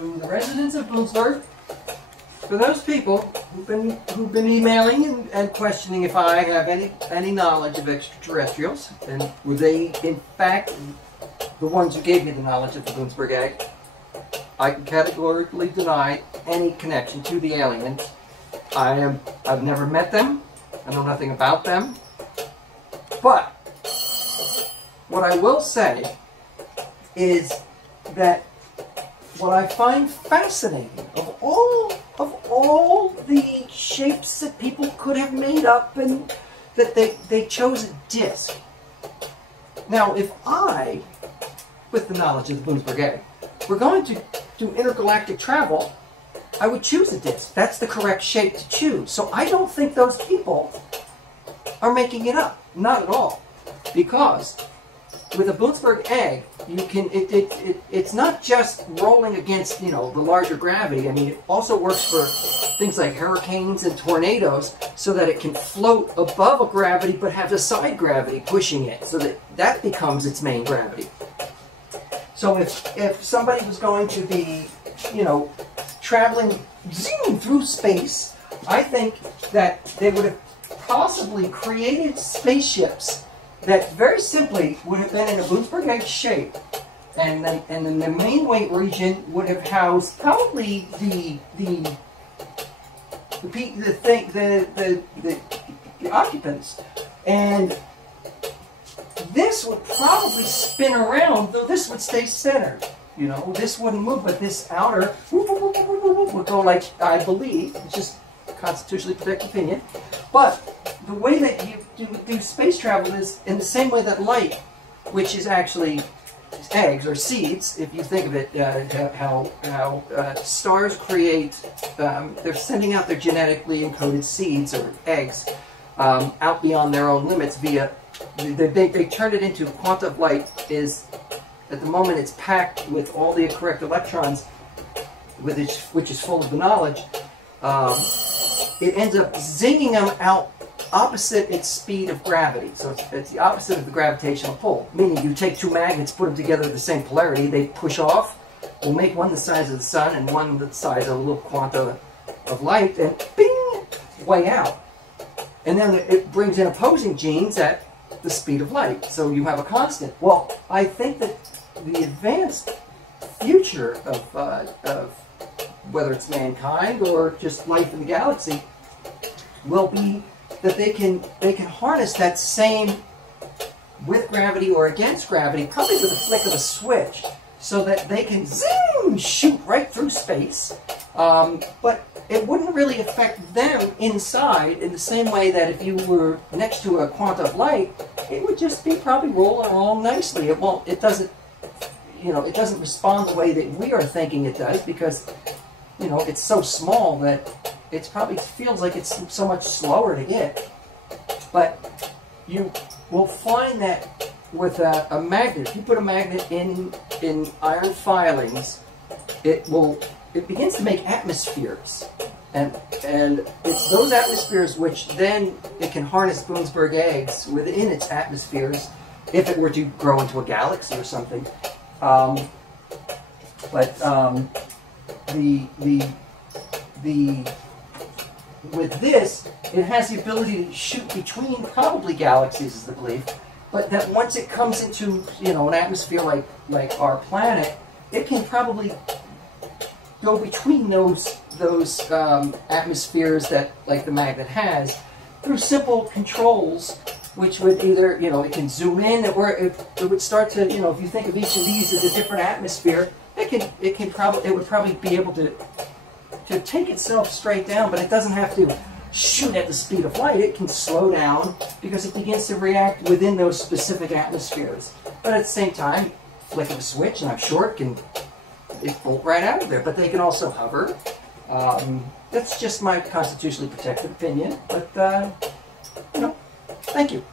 to the residents of Boonsburg. For those people who've been emailing and questioning if I have any knowledge of extraterrestrials, and were they in fact the ones who gave me the knowledge of the Boonsburg Egg, I can categorically deny any connection to the aliens. I've never met them. I know nothing about them. But what I will say is that what I find fascinating of all the shapes that people could have made up, and that they chose a disc. Now, if I, with the knowledge of the Boonsburg Egg, were going to do intergalactic travel, I would choose a disc. That's the correct shape to choose. So I don't think those people are making it up. Not at all. Because with a Boonsburg Egg, you can it's not just rolling against, you know, the larger gravity. I mean, it also works for things like hurricanes and tornadoes, so that it can float above a gravity but have a side gravity pushing it, so that becomes its main gravity. So if somebody was going to be, you know, traveling zoom through space, I think that they would have possibly created spaceships that very simply would have been in a Boonsburg Egg shape, and then the main weight region would have housed probably the occupants, and this would probably spin around, though this would stay centered. You know, this wouldn't move, but this outer would go like, I believe, it's just constitutionally protected opinion, but the way that you do space travel is in the same way that light, which is actually eggs or seeds, if you think of it, how stars create, they're sending out their genetically encoded seeds or eggs out beyond their own limits via, they turn it into quanta of light. Is at the moment it's packed with all the correct electrons, which is full of the knowledge. It ends up zinging them out opposite its speed of gravity. So it's the opposite of the gravitational pull, meaning you take two magnets, put them together at the same polarity, they push off, will make one the size of the sun and one the size of a little quanta of light, and bing, way out. And then it brings in opposing genes at the speed of light, so you have a constant. Well, I think that the advanced future of whether it's mankind or just life in the galaxy will be that they can harness that same with gravity or against gravity, probably with a flick of a switch, so that they can zoom, shoot right through space, but it wouldn't really affect them inside in the same way that if you were next to a quanta of light, it would just be probably rolling along nicely. It doesn't respond the way that we are thinking it does, because, you know, it's so small that it probably feels like it's so much slower to get. But you will find that with a magnet, if you put a magnet in iron filings, it begins to make atmospheres. And it's those atmospheres which then it can harness Boonsburg eggs within its atmospheres if it were to grow into a galaxy or something. With this, it has the ability to shoot between probably galaxies, is the belief, but that once it comes into, you know, an atmosphere like our planet, it can probably go between those atmospheres that, like, the magnet has, through simple controls, which would either, you know, it can zoom in, or it would start to, you know, if you think of each of these as a different atmosphere, it would probably be able to take itself straight down, but it doesn't have to shoot at the speed of light. It can slow down because it begins to react within those specific atmospheres. But at the same time, flick of a switch, and I'm sure it bolt right out of there. But they can also hover. That's just my constitutionally protected opinion. But, you know, thank you.